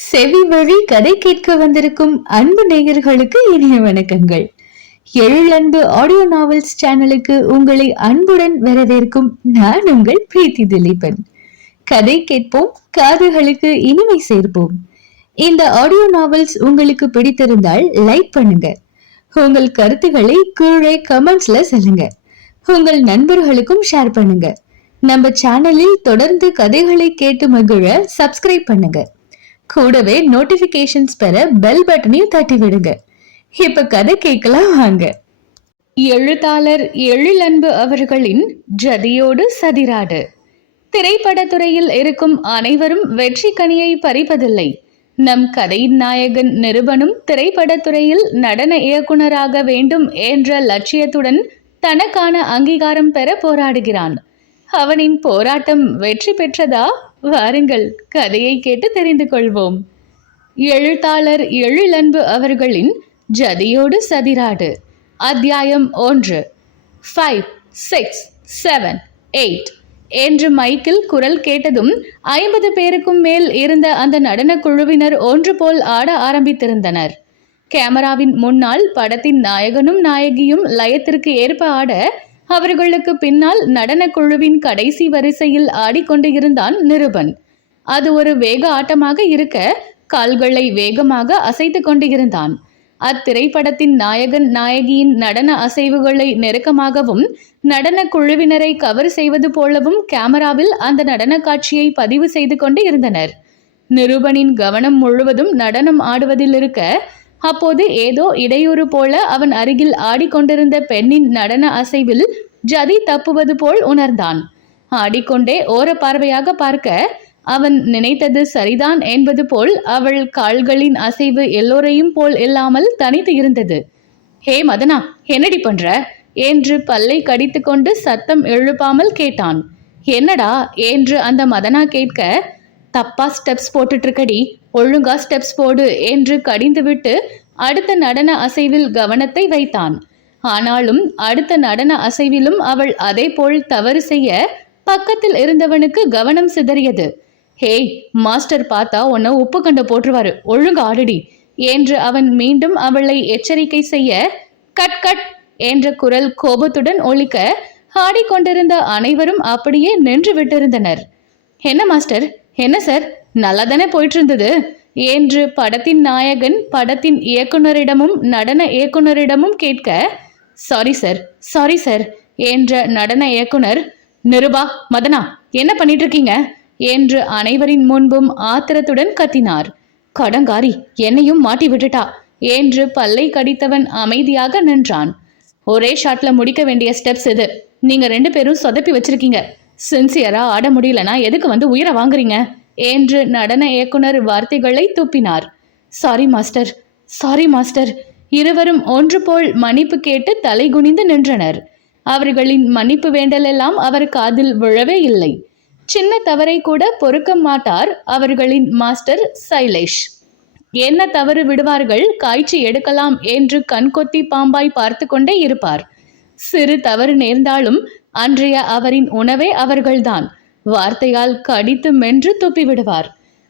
செவி வழி கதை கேட்க வந்திருக்கும் அன்பு நேயர்களுக்கு இனிய வணக்கங்கள். எழிலன்பு ஆடியோ நாவல்ஸ் சேனலுக்கு உங்களை அன்புடன் வரவேற்கும் நான் உங்கள் பிரீத்தி திலீபன். கதை கேட்போம், காதுகளுக்கு இனிமை சேர்ப்போம். இந்த ஆடியோ நாவல்ஸ் உங்களுக்கு பிடித்திருந்தால் லைக் பண்ணுங்க. உங்கள் கருத்துக்களை கீழே கமெண்ட்ஸ்ல சொல்லுங்க. உங்கள் நண்பர்களுக்கும் ஷேர் பண்ணுங்க. நம்ம சேனலில் தொடர்ந்து கதைகளை கேட்டு மகிழ சப்ஸ்கிரைப் பண்ணுங்க. கூடவே நோட்டிபிகேஷன்ஸ் பெற பெல் பட்டனையும் தட்டி விடுங்க. இப்ப கதை கேட்கலாம் வாங்க. எழுத்தாளர் எழிலன்பு அவர்களின் ஜதியோடு சதிராடு. திரைப்படத்துறையில் இருக்கும் அனைவரும் வெற்றி கனியை பறிப்பதில்லை. நம் கதையின் நாயகன் நிருபனும் திரைப்படத்துறையில் நடன இயக்குனராக வேண்டும் என்ற லட்சியத்துடன் தனக்கான அங்கீகாரம் பெற போராடுகிறான். அவனின் போராட்டம் வெற்றி பெற்றதா? வாருங்கள், கதையை கேட்டு தெரிந்து கொள்வோம். எழுத்தாளர் எழிலன்பு அவர்களின் ஜதியோடு சதிராடு. அத்தியாயம் 1. 5, 6, 7, 8 என்று மைக்கில் குரல் கேட்டதும் 50 பேருக்கும் மேல் இருந்த அந்த நடன குழுவினர் ஒன்று போல் ஆட ஆரம்பித்திருந்தனர். கேமராவின் முன்னால் படத்தின் நாயகனும் நாயகியும் லயத்திற்கு ஏற்ப ஆட, அவர்களுக்கு பின்னால் நடன குழுவின் கடைசி வரிசையில் ஆடிக்கொண்டு இருந்தான் நிருபன். அது ஒரு வேக ஆட்டமாக இருக்க கால்களை வேகமாக அசைத்து கொண்டு இருந்தான். அத்திரைப்படத்தின் நாயகன் நாயகியின் நடன அசைவுகளை நெருக்கமாகவும் நடன குழுவினரை கவர் செய்வது போலவும் கேமராவில் அந்த நடன காட்சியை பதிவு செய்து கொண்டு இருந்தனர். நிருபனின் கவனம் முழுவதும் நடனம் ஆடுவதில் இருக்க, அப்போது ஏதோ இடையூறு போல அவன் அருகில் ஆடிக்கொண்டிருந்த பெண்ணின் நடன அசைவில் ஜதி தப்புவது போல் உணர்ந்தான். ஆடிக்கொண்டே ஓர பார்வையாக பார்க்க, அவன் நினைத்தது சரிதான் என்பது போல் அவள் கால்களின் அசைவு எல்லோரையும் போல் இல்லாமல் தனித்து இருந்தது. ஹே மதனா, என்னடி பண்ற என்று பல்லை கடித்து கொண்டு சத்தம் எழுப்பாமல் கேட்டான். என்னடா என்று அந்த மதனா கேட்க, தப்பா ஸ்டெப்ஸ் போட்டுட்டு இருக்கடி, ஒழுங்கா ஸ்டெப்ஸ் போடு என்று கடிந்துவிட்டு அடுத்த நடன அசைவில் கவனத்தை வைத்தான். ஆனாலும் அடுத்த நடன அசைவிலும் அவள் அதே போல் தவறு செய்ய பக்கத்தில் இருந்தவனுக்கு கவனம் சிதறியது. ஹேய், மாஸ்டர் பார்த்தா உன்னை உப்பு கண்ட போட்டுருவாரு, ஒழுங்கா ஆடுடி என்று அவன் மீண்டும் அவளை எச்சரிக்கை செய்ய, கட் கட் என்ற குரல் கோபத்துடன் ஒலிக்க, ஆடிக்கொண்டிருந்த அனைவரும் அப்படியே நின்று விட்டிருந்தனர். என்ன மாஸ்டர், என்ன சார், நல்லா தானே போயிட்டு இருந்தது என்று படத்தின் நாயகன் படத்தின் இயக்குனரிடமும் நடன இயக்குனரிடமும் கேட்க, சாரி சார் என்ற நடன இயக்குனர், நிருபா, மதனா, என்ன பண்ணிட்டு இருக்கீங்க என்று அனைவரின் முன்பும் ஆத்திரத்துடன் கத்தினார். கடங்காரி, என்னையும் மாட்டி விட்டுட்டா என்று பல்லை கடித்தவன் அமைதியாக நின்றான். ஒரே ஷாட்ல முடிக்க வேண்டிய ஸ்டெப்ஸ் இது, நீங்க 2 பேரும் சொதப்பி வச்சிருக்கீங்க. சின்சியரா ஆட முடியலனா எதுக்கு வந்து உயிரை வாங்குறீங்க என்று நடன இயக்குனர் வார்த்தைகளை துப்பினார். Sorry master. இருவரும் ஒன்று போல் மன்னிப்பு கேட்டு தலை குனிந்து நின்றனர். அவர்களின் மன்னிப்பு வேண்டல் எல்லாம் அவர் காதில் விழவே இல்லை. சின்ன தவறை கூட பொறுக்க மாட்டார் அவர்களின் மாஸ்டர் சைலேஷ். என்ன தவறு விடுவார்கள், காய்ச்சி எடுக்கலாம் என்று கண்கொத்தி பாம்பாய் பார்த்து கொண்டே இருப்பார். சிறு தவறு நேர்ந்தாலும் அன்றைய அவரின் உணவே அவர்கள்தான். வார்த்தையால் கடித்து மென்று துப்பி விடுவார்.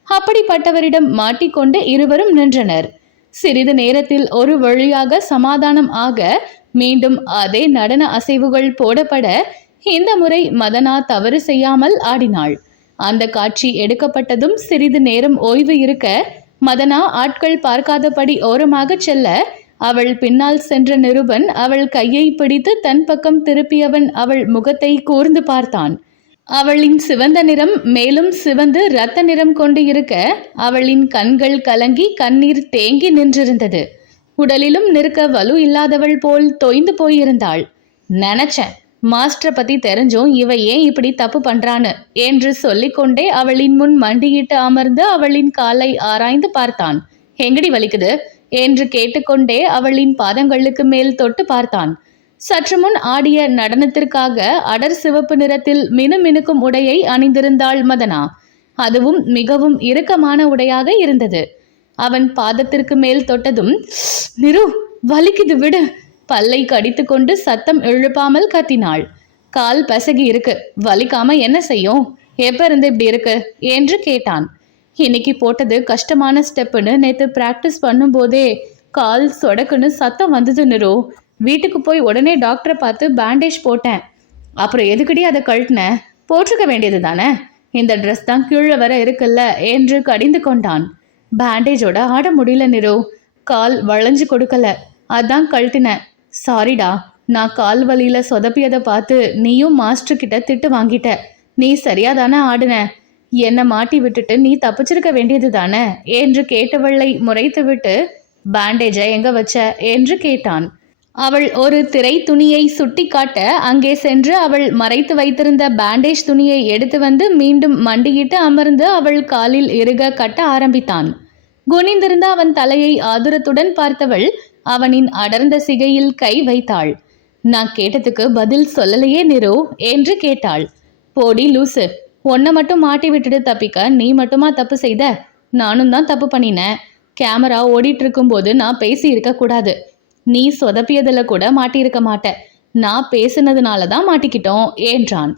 அப்படிப்பட்டவரிடம் மாட்டிக்கொண்டு இருவரும் நின்றனர். சிறிது நேரத்தில் ஒரு வழியாக சமாதானம் ஆக மீண்டும் அதே நடன அசைவுகள் போடப்பட, இந்த முறை மதனா தவறு செய்யாமல் ஆடினாள். அந்த காட்சி எடுக்கப்பட்டதும் சிறிது நேரம் ஓய்வு இருக்க, மதனா ஆட்கள் பார்க்காதபடி ஓரமாக செல்ல, அவள் பின்னால் சென்ற நிருபன் அவள் கையை பிடித்து தன் பக்கம் திருப்பியவன் அவள் முகத்தை கூர்ந்து பார்த்தான். அவளின் சிவந்த நிறம் மேலும் சிவந்து இரத்த நிறம் கொண்டு இருக்க, அவளின் கண்கள் கலங்கி கண்ணீர் தேங்கி நின்றிருந்தது. உடலிலும் நிற்க வலு இல்லாதவள் போல் தொய்ந்து போயிருந்தாள். நினைச்சேன், மாஸ்டரை பத்தி தெரிஞ்சும் இவ ஏன் இப்படி தப்பு பண்றான்னு என்று சொல்லிக்கொண்டே அவளின் முன் மண்டியிட்டு அமர்ந்து அவளின் காலை ஆராய்ந்து பார்த்தான். எங்கடி வலிக்குது என்று கேட்டுக்கொண்டே அவளின் பாதங்களுக்கு மேல் தொட்டு பார்த்தான். சற்று முன் ஆடிய நடனத்திற்காக அடர் சிவப்பு நிறத்தில் மினுமினுக்கும் உடையை அணிந்திருந்தாள் மதனா. அதுவும் மிகவும் இறுக்கமான உடையாக இருந்தது. அவன் பாதத்திற்கு மேல் தொட்டதும், நிரு, வலிக்குது விடு, பல்லை கடித்து கொண்டு சத்தம் எழுப்பாமல் கத்தினாள். கால் பசகி இருக்கு, வலிக்காம என்ன செய்யும், எப்ப இருந்து இப்படி இருக்கு என்று கேட்டான். இன்னைக்கு போட்டது கஷ்டமான ஸ்டெப்புன்னு நேற்று ப்ராக்டிஸ் பண்ணும்போதே கால் சொடக்குன்னு சத்தம் வந்தது நிரு. வீட்டுக்கு போய் உடனே டாக்டரை பார்த்து பேண்டேஜ் போட்டேன். அப்புறம் எதுக்கடி அதை கழட்டின? போட்டிருக்க வேண்டியது தானே. இந்த ட்ரெஸ் தான் கீழே வர இருக்குல்ல என்று கடிந்து கொண்டான். பேண்டேஜோட ஆட முடியல நிரு. கால் வளைஞ்சு கொடுக்கல, அதான் கழட்டினேன். சாரிடா, நான் கால் வலியில சொதப்பியதை பார்த்து நீயும் மாஸ்டர் கிட்ட திட்டு வாங்கிட்ட. நீ சரியா தானே ஆடுன. என்னை மாட்டி விட்டுட்டு நீ தப்பிச்சிருக்க வேண்டியது தானே என்று கேட்டவளை முறைத்துவிட்டு, பேண்டேஜை எங்க வச்ச என்று கேட்டான். அவள் ஒரு திரை துணியை சுட்டி காட்ட அங்கே சென்று அவள் மறைத்து வைத்திருந்த பேண்டேஜ் துணியை எடுத்து வந்து மீண்டும் மண்டியிட்டு அமர்ந்து அவள் காலில் இறுக கட்ட ஆரம்பித்தான். குனிந்திருந்த அவன் தலையை ஆதுரத்துடன் பார்த்தவள் அவனின் அடர்ந்த சிகையில் கை வைத்தாள். நான் கேட்டதுக்கு பதில் சொல்லலையே நிரு என்று கேட்டாள். போடி லூசு, உன்னை மட்டும் மாட்டி விட்டுட்டு தப்பிக்க நீ மட்டுமா தப்பு செய்த? நானும் தான் தப்பு பண்ணினேன். கேமரா ஓடிட்டு இருக்கும்போது நான் பேசி இருக்க கூடாது. நீ சொதப்பியதில் கூட மாட்டியிருக்க மாட்ட. நான் பேசுனதுனால தான் மாட்டிக்கிட்டோம் என்றான்.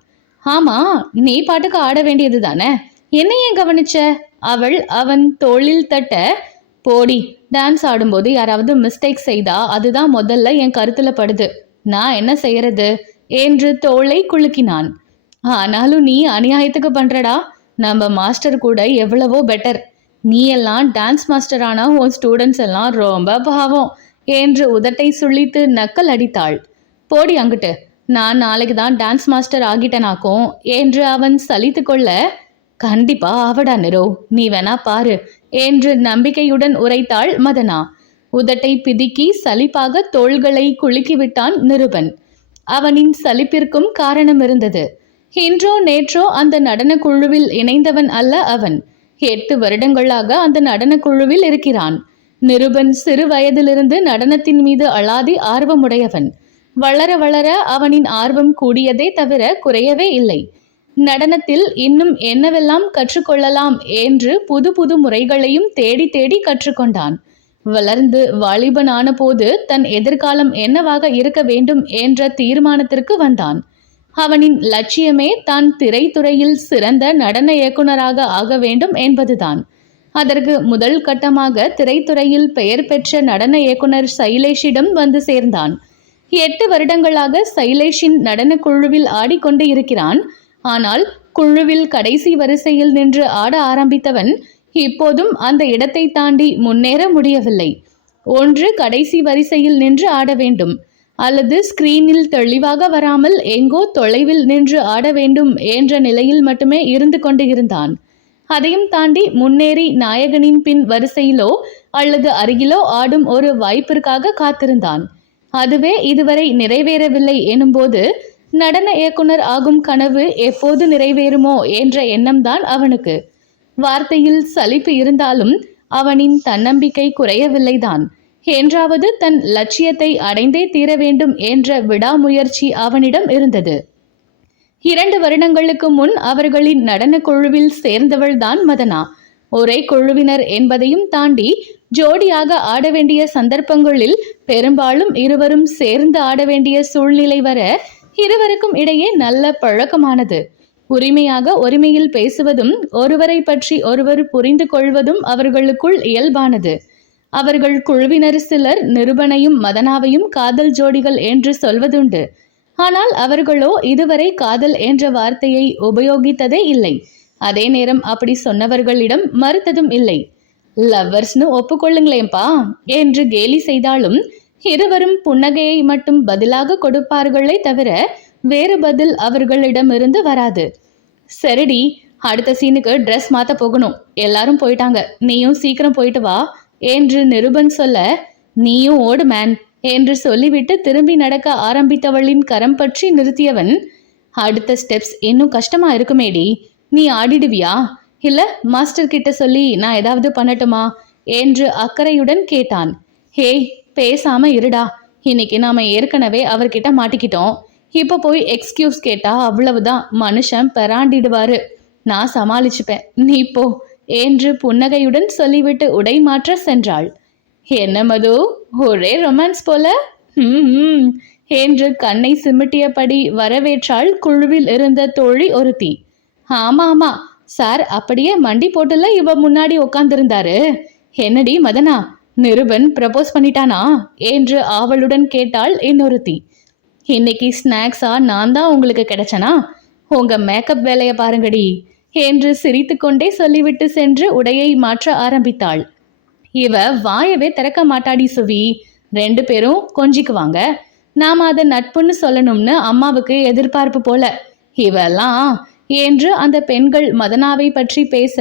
ஆமா, நீ பாட்டுக்கு ஆட வேண்டியது தானே, என்ன ஏன் கவனிச்ச? அவள் அவன் தோளில் தட்ட, போடி, டான்ஸ் ஆடும்போது யாராவது மிஸ்டேக் செய்தா அதுதான் முதல்ல என் கருத்துல படுது. நான் என்ன செய்யறது என்று தோளை குலுக்கினான். ஆனாலும் நீ அநியாயத்துக்கு பண்றடா. நம்ம மாஸ்டர் கூட எவ்வளவோ பெட்டர். நீ எல்லாம் டான்ஸ் மாஸ்டர் ஆனா உன் ஸ்டூடெண்ட்ஸ் எல்லாம் ரொம்ப பாவம் என்று உதட்டை சுழித்து நக்கல் அடித்தாள். போடி அங்கிட்டு, நான் நாளைக்கு தான் டான்ஸ் மாஸ்டர் ஆகிட்டனாக்கும் என்று அவன் சலித்து கொள்ள, கண்டிப்பா ஆவடா நிரோ, நீ வேணா பாரு என்று நம்பிக்கையுடன் உரைத்தாள் மதனா. உதட்டை பிதுக்கி சலிப்பாக தோள்களை குலுக்கிவிட்டான் நிருபன். அவனின் சலிப்பிற்கும் காரணம் இருந்தது. இன்றோ நேற்றோ அந்த நடன குழுவில் இணைந்தவன் அல்ல அவன். 8 வருடங்களாக அந்த நடன குழுவில் இருக்கிறான். நிருபன் சிறு வயதிலிருந்து நடனத்தின் மீது அலாதி ஆர்வமுடையவன். வளர வளர அவனின் ஆர்வம் கூடியதே தவிர குறையவே இல்லை. நடனத்தில் இன்னும் என்னவெல்லாம் கற்றுக்கொள்ளலாம் என்று புது புது முறைகளையும் தேடி தேடி கற்றுக்கொண்டான். வளர்ந்து வாலிபனான போது தன் எதிர்காலம் என்னவாக இருக்க வேண்டும் என்ற தீர்மானத்திற்கு வந்தான். அவனின் லட்சியமே தான் திரைத்துறையில் சிறந்த நடன இயக்குனராக ஆக வேண்டும் என்பதுதான். அதற்கு முதல் கட்டமாக திரைத்துறையில் பெயர் பெற்ற நடன இயக்குனர் சைலேஷிடம் வந்து சேர்ந்தான். 8 வருடங்களாக சைலேஷின் நடன குழுவில் ஆடிக்கொண்டு இருக்கிறான். ஆனால் குழுவில் கடைசி வரிசையில் நின்று ஆட ஆரம்பித்தவன் இப்போதும் அந்த இடத்தை தாண்டி முன்னேற முடியவில்லை. ஒன்று கடைசி வரிசையில் நின்று ஆட வேண்டும், அல்லது ஸ்கிரீனில் தெளிவாக வராமல் எங்கோ தொலைவில் நின்று ஆட வேண்டும் என்ற நிலையில் மட்டுமே இருந்து கொண்டு இருந்தான். அதையும் தாண்டி முன்னேறி நாயகனின் பின் வரிசையிலோ அல்லது அருகிலோ ஆடும் ஒரு வாய்ப்பிற்காக காத்திருந்தான். அதுவே இதுவரை நிறைவேறவில்லை எனும்போது நடன இயக்குனர் ஆகும் கனவு எப்போது நிறைவேறுமோ என்ற எண்ணம்தான் அவனுக்கு. வார்த்தையில் சலிப்பு இருந்தாலும் அவனின் தன்னம்பிக்கை குறையவில்லைதான். என்றாவது தன் லட்சியத்தை அடைந்தே தீர வேண்டும் என்ற விடாமுயற்சி அவனிடம் இருந்தது. 2 வருடங்களுக்கு முன் அவர்களின் நடன குழுவில் சேர்ந்தவள்தான் மதனா. ஒரே குழுவினர் என்பதையும் தாண்டி ஜோடியாக ஆட வேண்டிய சந்தர்ப்பங்களில் பெரும்பாலும் இருவரும் சேர்ந்து ஆட வேண்டிய சூழ்நிலை வர இருவருக்கும் இடையே நல்ல பழக்கமானது. உரிமையாக ஒருமையில் பேசுவதும் ஒருவரை பற்றி ஒருவர் புரிந்து கொள்வதும் அவர்களுக்குள் இயல்பானது. அவர்கள் குழுவினர் சிலர் நிருபனையும் மதனாவையும் காதல் ஜோடிகள் என்று சொல்வதுண்டு. ஆனால் அவர்களோ இதுவரை காதல் என்ற வார்த்தையை உபயோகித்ததே இல்லை. அதே நேரம் அப்படி சொன்னவர்களிடம் மறுத்ததும் இல்லை. லவ்வர்ஸ்னு ஒப்புக்கொள்ளுங்களேன்பா என்று கேலி செய்தாலும் இருவரும் புன்னகையை மட்டும் பதிலாக கொடுப்பார்களே தவிர வேறு பதில் அவர்களிடமிருந்து வராது. சரிடி, அடுத்த சீனுக்கு ட்ரெஸ் மாத்த போகணும், எல்லாரும் போயிட்டாங்க, நீயும் சீக்கிரம் போயிட்டு வா என்று நிருபன் சொல்ல, நீயும் ஓடு மேன் என்று சொல்லிவிட்டு திரும்பி நடக்க ஆரம்பித்தவளின் கரம் பற்றி நிறுத்தியவன், அடுத்த ஸ்டெப்ஸ் இன்னும் கஷ்டமா இருக்குமேடி, நீ ஆடிடுவியா, இல்ல மாஸ்டர் கிட்ட சொல்லி நான் ஏதாவது பண்ணட்டுமா என்று அக்கறையுடன் கேட்டான். ஹேய், பேசாம இருடா, இன்னைக்கு நாம ஏற்கனவே அவர்கிட்ட மாட்டிக்கிட்டோம். இப்ப போய் எக்ஸ்கியூஸ் கேட்டா அவ்வளவுதான், மனுஷன் பெறாண்டிடுவாரு. நான் சமாளிச்சுப்பேன், நீ போ என்று புன்னகையுடன் சொல்லிவிட்டு உடை மாற்ற சென்றாள். என்ன மது, ஒரே ரொமான்ஸ் போல என்று கண்ணை சிமிட்டியபடி வரவேற்றாள் குழுவில் இருந்த தோழி ஒருத்தி. ஆமா ஆமா, சார் அப்படியே மண்டி போட்டுல இவ முன்னாடி உட்கார்ந்திருந்தாரு. என்னடி மதனா, நிருபன் ப்ரப்போஸ் பண்ணிட்டானா என்று ஆவலுடன் கேட்டாள் இன்னொருத்தி. இன்னைக்கு ஸ்நாக்ஸா நான் தான் உங்களுக்கு கிடைச்சனா? உங்க மேக்கப் வேலையை பாருங்கடி என்று சிரித்து கொண்டே சொல்லிவிட்டு சென்று உடையை மாற்ற ஆரம்பித்தாள். இவ வாயவே திறக்க மாட்டாடி சுவி. 2 பேரும் கொஞ்சிக்குவாங்க. நாம அதை நட்புன்னு சொல்லணும்னு அம்மாவுக்கு எதிர்பார்ப்பு போல. இவெல்லாம் என்று அந்த பெண்கள் மதனாவை பற்றி பேச,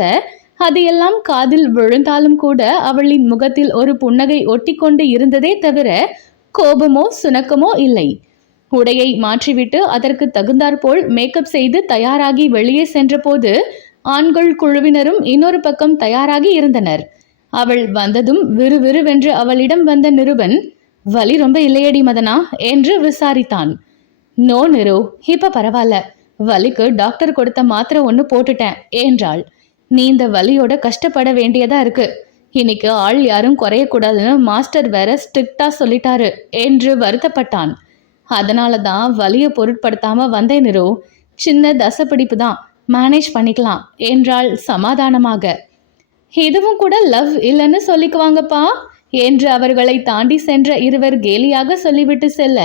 அது எல்லாம் காதில் விழுந்தாலும் கூட அவளின் முகத்தில் ஒரு புன்னகை ஒட்டி கொண்டு இருந்ததே தவிர கோபமோ சுணக்கமோ இல்லை. உடையை மாற்றிவிட்டு அதற்கு தகுந்தாற்போல் மேக்கப் செய்து தயாராகி வெளியே சென்றபோது ஆண்கள் குழுவினரும் இன்னொரு பக்கம் தயாராகி இருந்தனர். அவள் வந்ததும் விறுவிறுவென்று அவளிடம் வந்த நிருபன், வலி ரொம்ப இல்லையடி மதனா என்று விசாரித்தான். நோ நிரு, இப்ப பரவாயில்ல. வலிக்கு டாக்டர் கொடுத்த மாத்திரை ஒன்று போட்டுட்டேன் என்றாள். நீ இந்த வலியோட கஷ்டப்பட வேண்டியதா இருக்கு. இன்னைக்கு ஆள் யாரும் குறையக்கூடாதுன்னு மாஸ்டர் வேற ஸ்ட்ரிக்டா சொல்லிட்டாரு என்று வருத்தப்பட்டான். அதனால தான் வலியை பொருட்படுத்தாம வந்தேன் நிரு. சின்ன தசப்பிடிப்பு தான், மேனேஜ் பண்ணிக்கலாம் என்றாள் சமாதானமாக. இதுவும் கூட லவ் இல்லைன்னு சொல்லிக்குவாங்கப்பா என்று அவர்களை தாண்டி சென்ற இருவர் கேலியாக சொல்லிவிட்டு செல்ல,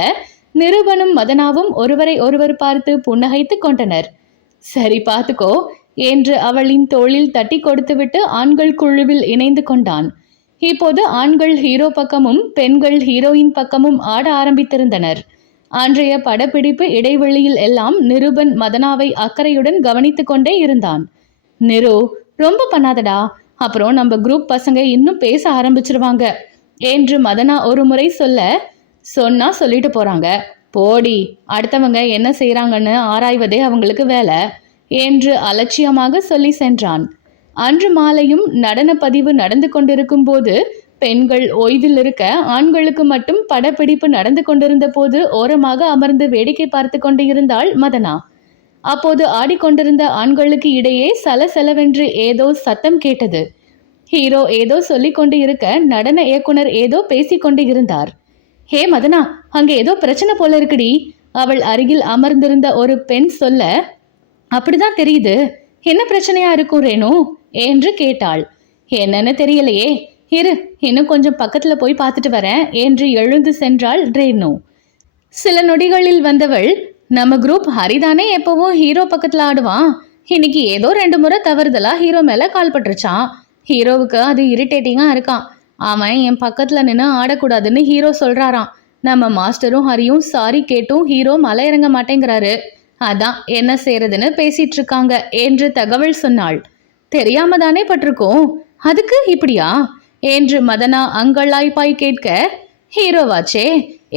நிருபனும் மதனாவும் ஒருவரை ஒருவர் பார்த்து புன்னகைத்து கொண்டனர். சரி பார்த்துக்கோ என்று அவளின் தோளில் தட்டி கொடுத்துவிட்டு ஆண்கள் குழுவில் இணைந்து கொண்டான். இப்போது ஆண்கள் ஹீரோ பக்கமும் பெண்கள் ஹீரோயின் பக்கமும் ஆட ஆரம்பித்திருந்தனர். அன்றைய படப்பிடிப்பு இடைவெளியில் எல்லாம் நிருபன் மதனாவை அக்கறையுடன் கவனித்து கொண்டே இருந்தான். நிரு, ரொம்ப பண்ணாதடா, அப்புறம் நம்ம குரூப் பசங்க இன்னும் பேச ஆரம்பிச்சிருவாங்க என்று மதனா ஒரு முறை சொல்ல, சொன்னா சொல்லிட்டு போறாங்க, போடி, அடுத்தவங்க என்ன செய்யறாங்கன்னு ஆராய்வதே அவங்களுக்கு வேலை என்று அலட்சியமாக சொல்லி சென்றான். அன்று மாலையும் நடன பதிவு நடந்து கொண்டிருக்கும் போது பெண்கள் ஓய்வில் இருக்க, ஆண்களுக்கு மட்டும் படப்பிடிப்பு நடந்து கொண்டிருந்த போது ஓரமாக அமர்ந்து வேடிக்கை பார்த்து கொண்டு இருந்தாள் மதனா. அப்போது ஆடிக்கொண்டிருந்த ஆண்களுக்கு இடையே சலசலவென்று ஏதோ சத்தம் கேட்டது. ஹீரோ ஏதோ சொல்லிக் கொண்டு இருக்க, நடன இயக்குனர் ஏதோ பேசிக்கொண்டு இருந்தார். ஹே மதனா, அங்க ஏதோ பிரச்சனை போல இருக்குடி, அவள் அருகில் அமர்ந்திருந்த ஒரு பெண் சொல்ல. அப்படிதான் தெரியுது, என்ன பிரச்சனையா இருக்கும் ரேணு என்று கேட்டாள். என்னன்னு தெரியலையே, இரு இன்னும் கொஞ்சம் பக்கத்துல போய் பார்த்துட்டு வரேன் என்று எழுந்து சென்றாள் ரேணு. சில நொடிகளில் வந்தவள், நம்ம குரூப் ஹரிதானே எப்பவும் ஹீரோ பக்கத்துல ஆடுவான், இன்னைக்கு ஏதோ 2 முறை தவறுதலா ஹீரோ மேல கால் பட்டுருச்சான். ஹீரோவுக்கு அது இரிட்டேட்டிங்கா இருக்கான். அவன் என் பக்கத்துல நின்று ஆடக்கூடாதுன்னு ஹீரோ சொல்றாராம். நம்ம மாஸ்டரும் ஹரியும் சாரி கேட்டும் ஹீரோ மலை இறங்க மாட்டேங்கிறாரு. அதான் என்ன செய்யறதுன்னு பேசிட்டு இருக்காங்க என்று தகவல் சொன்னாள். தெரியாம தானே பட்டிருக்கோம், அதுக்கு இப்படியா என்று மதனா அங்கலாய்ப்பாய் கேட்க, ஹீரோவாச்சே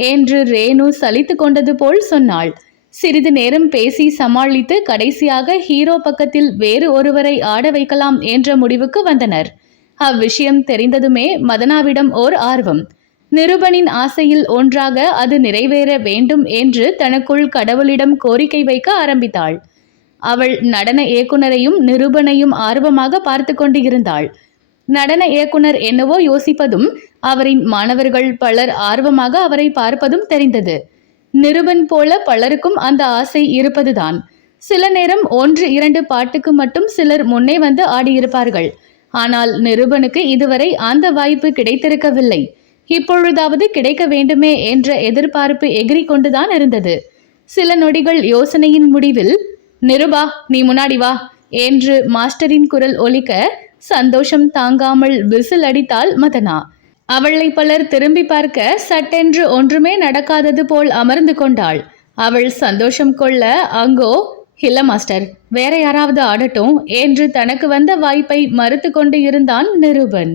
என்று ரேணு சலித்து கொண்டது போல் சொன்னாள். சிறிது நேரம் பேசி சமாளித்து கடைசியாக ஹீரோ பக்கத்தில் வேறு ஒருவரை ஆட வைக்கலாம் என்ற முடிவுக்கு வந்தனர். அவ்விஷயம் தெரிந்ததுமே மதனாவிடம் ஓர் ஆர்வம். நிருபனின் ஆசையில் ஒன்றாக அது நிறைவேற வேண்டும் என்று தனக்குள் கடவுளிடம் கோரிக்கை வைக்க ஆரம்பித்தாள். அவள் நடன இயக்குனரையும் நிருபனையும் ஆர்வமாக பார்த்து கொண்டு இருந்தாள். நடன இயக்குனர் என்னவோ யோசிப்பதும் அவரின் மாணவர்கள் பலர் ஆர்வமாக அவரை பார்ப்பதும் தெரிந்தது. நிருபன் போல பலருக்கும் அந்த ஆசை இருப்பதுதான். சில நேரம் 1-2 பாட்டுக்கு மட்டும் சிலர் முன்னே வந்து ஆடியிருப்பார்கள். ஆனால் நிருபனுக்கு இதுவரை அந்த வாய்ப்பு கிடைத்திருக்கவில்லை. இப்பொழுதாவது கிடைக்க வேண்டுமே என்ற எதிர்பார்ப்பு எகிரி கொண்டுதான் இருந்தது. சில நொடிகள் யோசனையின் முடிவில், நிருபா நீ முன்னாடி வா என்று மாஸ்டரின் குரல் ஒலிக்க, சந்தோஷம் தாங்காமல் விசில் அடித்தாள் மதனா. அவளை பலர் திரும்பி பார்க்க சட்டென்று ஒன்றுமே நடக்காதது போல் அமர்ந்து கொண்டாள். அவள் சந்தோஷம் கொள்ள, அங்கோ இல்ல மாஸ்டர், வேற யாராவது ஆடட்டும் என்று தனக்கு வந்த வாய்ப்பை மறுத்து கொண்டு இருந்தான் நிருபன்.